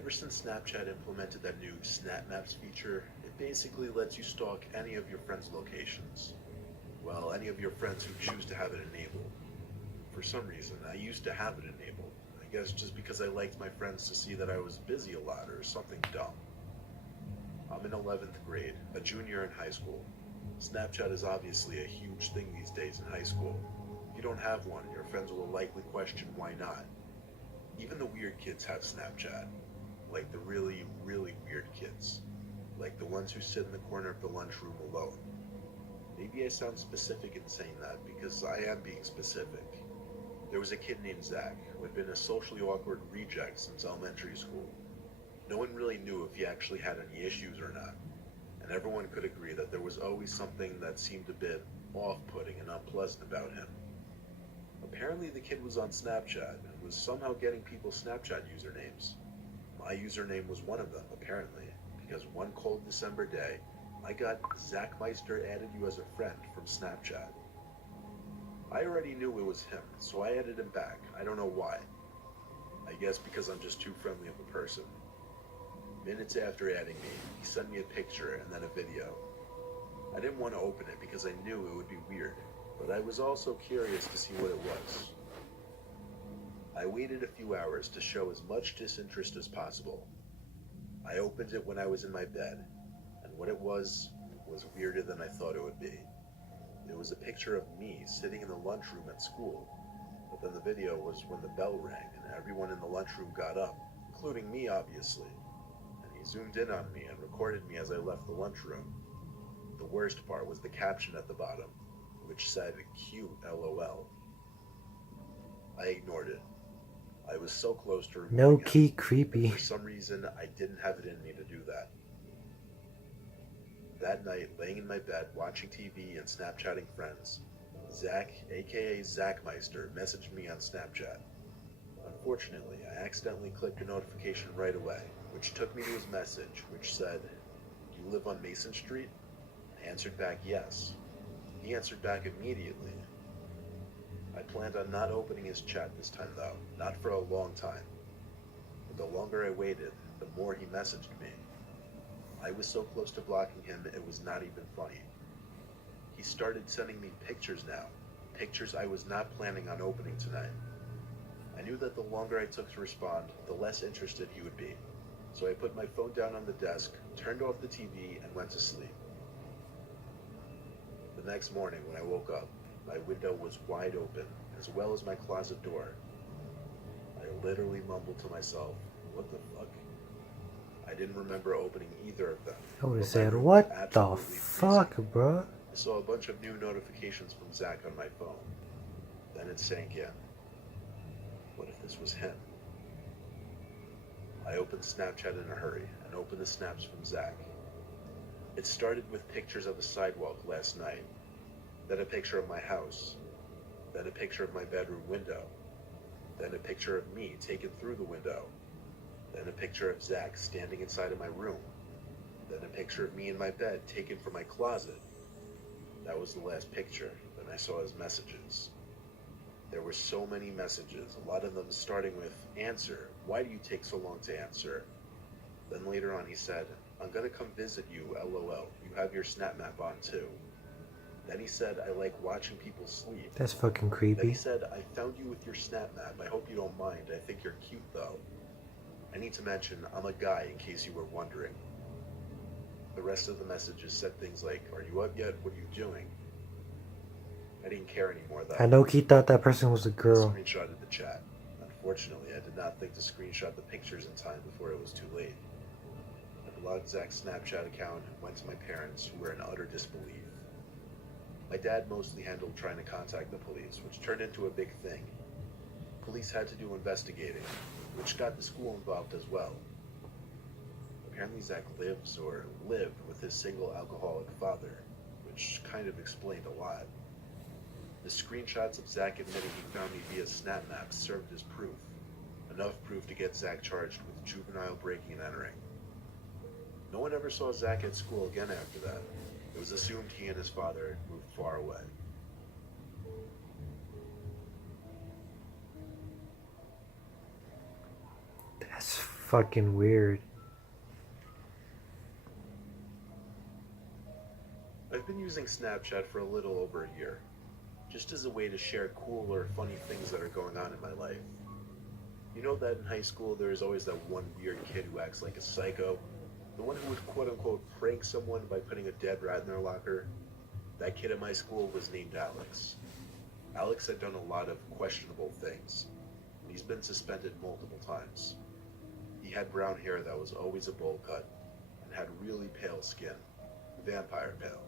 Ever since Snapchat implemented that new Snap Maps feature, it basically lets you stalk any of your friends' locations. Well, any of your friends who choose to have it enabled. For some reason, I used to have it enabled. I guess just because I liked my friends to see that I was busy a lot or something dumb. I'm in 11th grade, a junior in high school. Snapchat is obviously a huge thing these days in high school. If you don't have one, your friends will likely question why not. Even the weird kids have Snapchat. Like the really, really weird kids. Like the ones who sit in the corner of the lunchroom alone. Maybe I sound specific in saying that because I am being specific. There was a kid named Zach who had been a socially awkward reject since elementary school. No one really knew if he actually had any issues or not, and everyone could agree that there was always something that seemed a bit off-putting and unpleasant about him. Apparently the kid was on Snapchat and was somehow getting people's Snapchat usernames. My username was one of them, apparently, because one cold December day, I got Zach Meister added you as a friend from Snapchat. I already knew it was him, so I added him back. I don't know why. I guess because I'm just too friendly of a person. Minutes after adding me, he sent me a picture and then a video. I didn't want to open it because I knew it would be weird, but I was also curious to see what it was. I waited a few hours to show as much disinterest as possible. I opened it when I was in my bed, and what it was weirder than I thought it would be. It was a picture of me sitting in the lunchroom at school, but then the video was when the bell rang and everyone in the lunchroom got up, including me obviously, and he zoomed in on me and recorded me as I left the lunchroom. The worst part was the caption at the bottom, which said, "Cute LOL." I ignored it. I was so close to removing No it, key but creepy. for some reason, I didn't have it in me to do that. That night, laying in my bed, watching TV and Snapchatting friends, Zach, aka Zach Meister, messaged me on Snapchat. Unfortunately, I accidentally clicked a notification right away, which took me to his message, which said, "Do you live on Mason Street?" I answered back yes. He answered back immediately. I planned on not opening his chat this time though, not for a long time. But the longer I waited, the more he messaged me. I was so close to blocking him, it was not even funny. He started sending me pictures now, pictures I was not planning on opening tonight. I knew that the longer I took to respond, the less interested he would be. So I put my phone down on the desk, turned off the TV, and went to sleep. The next morning when I woke up, my window was wide open, as well as my closet door. I literally mumbled to myself, "What the fuck?" I didn't remember opening either of them. I would have but my said, room was what the absolutely fuck, freezing. bruh? I saw a bunch of new notifications from Zach on my phone. Then it sank in. What if this was him? I opened Snapchat in a hurry and opened the snaps from Zach. It started with pictures of the sidewalk last night, then a picture of my house, then a picture of my bedroom window, then a picture of me taken through the window, then a picture of Zach standing inside of my room, then a picture of me in my bed taken from my closet. That was the last picture. Then I saw his messages. There were so many messages, a lot of them starting with, "Answer, why do you take so long to answer?" Then later on he said, "I'm gonna come visit you, LOL, you have your Snap Map on too." Then he said, "I like watching people sleep." That's fucking Then creepy. he said, "I found you with your Snap Map, I hope you don't mind, I think you're cute though." I need to mention, I'm a guy in case you were wondering. The rest of the messages said things like, "Are you up yet? What are you doing?" I didn't care anymore though. I know he thought that person was a I girl. screenshotted the chat. Unfortunately, I did not think to screenshot the pictures in time before it was too late. I blocked Zach's Snapchat account and went to my parents, who were in utter disbelief. My dad mostly handled trying to contact the police, which turned into a big thing. Police had to do investigating, which got the school involved as well. Apparently Zach lives or lived with his single alcoholic father, which kind of explained a lot. The screenshots of Zach admitting he found me via SnapMap served as proof. Enough proof to get Zach charged with juvenile breaking and entering. No one ever saw Zach at school again after that. It was assumed he and his father moved far away. That's fucking weird. I've been using Snapchat for a little over a year, just as a way to share cool or funny things that are going on in my life. You know that in high school there's always that one weird kid who acts like a psycho? The one who would quote-unquote prank someone by putting a dead rat in their locker? That kid at my school was named Alex. Alex had done a lot of questionable things. He's been suspended multiple times. He had brown hair that was always a bowl cut, and had really pale skin, vampire pale.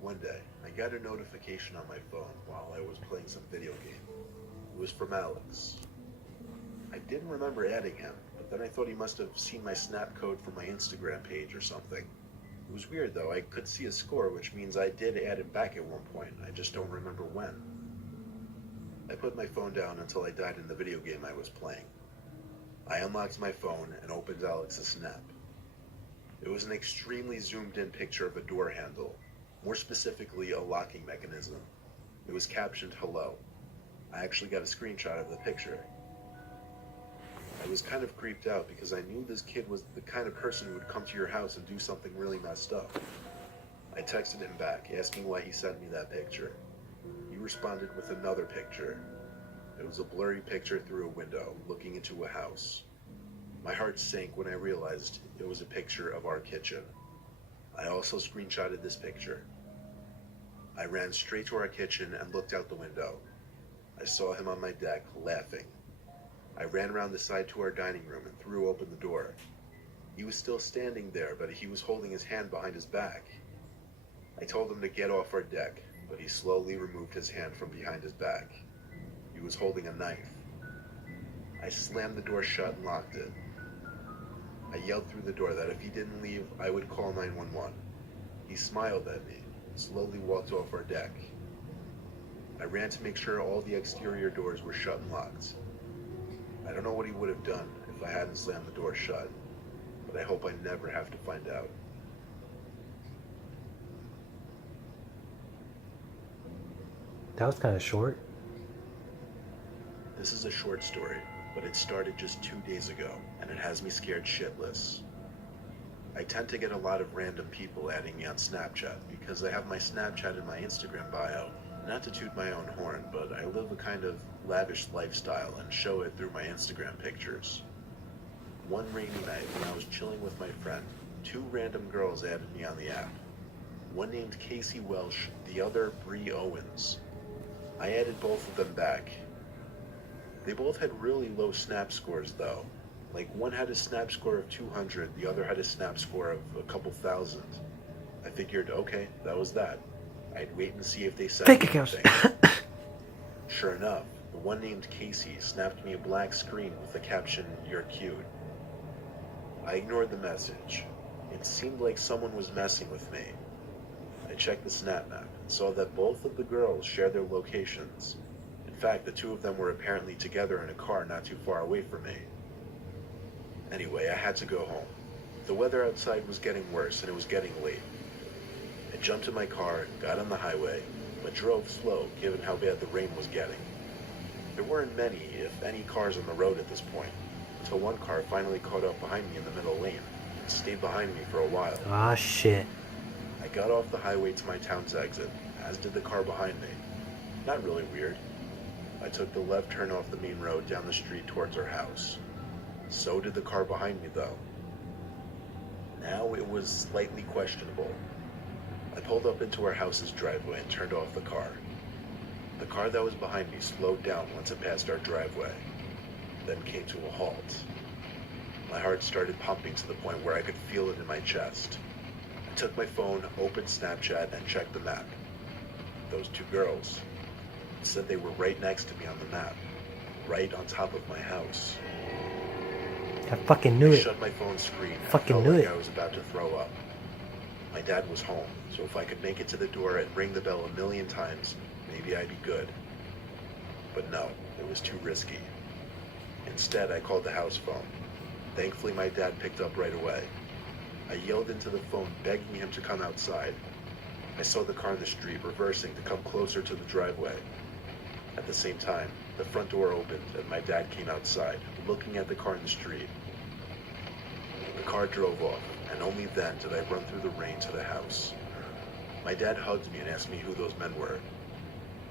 One day, I got a notification on my phone while I was playing some video game. It was from Alex. I didn't remember adding him, but then I thought he must have seen my snap code from my Instagram page or something. It was weird though, I could see his score, which means I did add him back at one point, I just don't remember when. I put my phone down until I died in the video game I was playing. I unlocked my phone and opened Alex's snap. It was an extremely zoomed in picture of a door handle, more specifically a locking mechanism. It was captioned hello. I actually got a screenshot of the picture. I was kind of creeped out because I knew this kid was the kind of person who would come to your house and do something really messed up. I texted him back, asking why he sent me that picture. He responded with another picture. It was a blurry picture through a window, looking into a house. My heart sank when I realized it was a picture of our kitchen. I also screenshotted this picture. I ran straight to our kitchen and looked out the window. I saw him on my deck, laughing. I ran around the side to our dining room and threw open the door. He was still standing there, but he was holding his hand behind his back. I told him to get off our deck, but he slowly removed his hand from behind his back. He was holding a knife. I slammed the door shut and locked it. I yelled through the door that if he didn't leave, I would call 911. He smiled at me and slowly walked off our deck. I ran to make sure all the exterior doors were shut and locked. I don't know what he would have done if I hadn't slammed the door shut, but I hope I never have to find out. That was kind of short. This is a short story, but it started just 2 days ago, and it has me scared shitless. I tend to get a lot of random people adding me on Snapchat because I have my Snapchat in my Instagram bio. Not to toot my own horn, but I live a kind of lavish lifestyle and show it through my Instagram pictures. One rainy night when I was chilling with my friend, 2 random girls added me on the app. One named Casey Welsh, the other Bree Owens. I added both of them back. They both had really low snap scores though. Like one had a snap score of 200, the other had a snap score of a couple thousand. I figured, okay, that was that. I'd wait and see if they said Fake accounts. anything. Sure enough, the one named Casey snapped me a black screen with the caption, "You're cute." I ignored the message. It seemed like someone was messing with me. I checked the snap map and saw that both of the girls shared their locations. In fact, the 2 of them were apparently together in a car not too far away from me. Anyway, I had to go home. The weather outside was getting worse and it was getting late. I jumped in my car, got on the highway, but drove slow given how bad the rain was getting. There weren't many, if any, cars on the road at this point, until one car finally caught up behind me in the middle lane and stayed behind me for a while. Ah, shit. I got off the highway to my town's exit, as did the car behind me. Not really weird. I took the left turn off the main road down the street towards our house. So did the car behind me though. Now it was slightly questionable. I pulled up into our house's driveway and turned off the car. The car that was behind me slowed down once it passed our driveway, then came to a halt. My heart started pumping to the point where I could feel it in my chest. I took my phone, opened Snapchat, and checked the map. Those 2 girls. It said they were right next to me on the map, right on top of my house. I fucking knew I it. shut my phone screen and Fucking felt knew like it. I was about to throw up. My dad was home, so if I could make it to the door and ring the bell a million times, maybe I'd be good. But no, it was too risky. Instead, I called the house phone. Thankfully, my dad picked up right away. I yelled into the phone, begging him to come outside. I saw the car in the street reversing to come closer to the driveway. At the same time, the front door opened and my dad came outside, looking at the car in the street. The car drove off, and only then did I run through the rain to the house. My dad hugged me and asked me who those men were.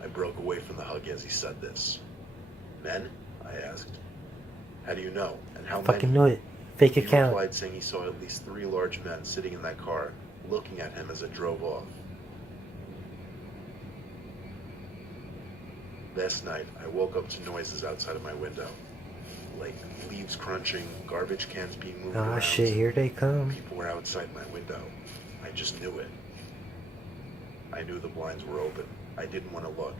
I broke away from the hug as he said this. Men? I asked. How do you know? And how Fucking many? knew it. Fake He account. replied saying he saw at least 3 large men sitting in that car, looking at him as it drove off. Last night, I woke up to noises outside of my window. Like leaves crunching, garbage cans being moved Ah, around. shit, here they come. People were outside my window. I just knew it. I knew the blinds were open. I didn't want to look.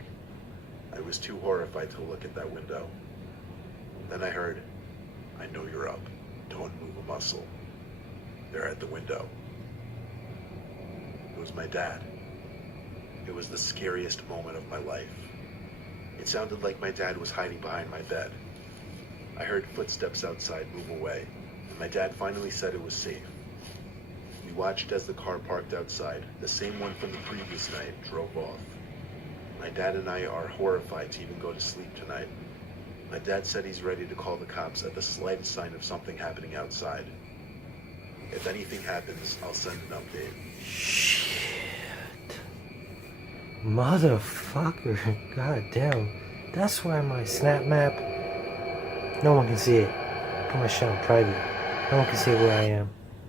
I was too horrified to look at that window. Then I heard, I know you're up. Don't move a muscle. They're at the window. It was my dad. It was the scariest moment of my life. It sounded like my dad was hiding behind my bed. I heard footsteps outside move away, and my dad finally said it was safe. We watched as the car parked outside, the same one from the previous night, drove off. My dad and I are horrified to even go to sleep tonight. My dad said he's ready to call the cops at the slightest sign of something happening outside. If anything happens, I'll send an update. Shit. Motherfucker. God damn. That's why my snap map. No one can see it. Put my shit on private. No one can see where I am.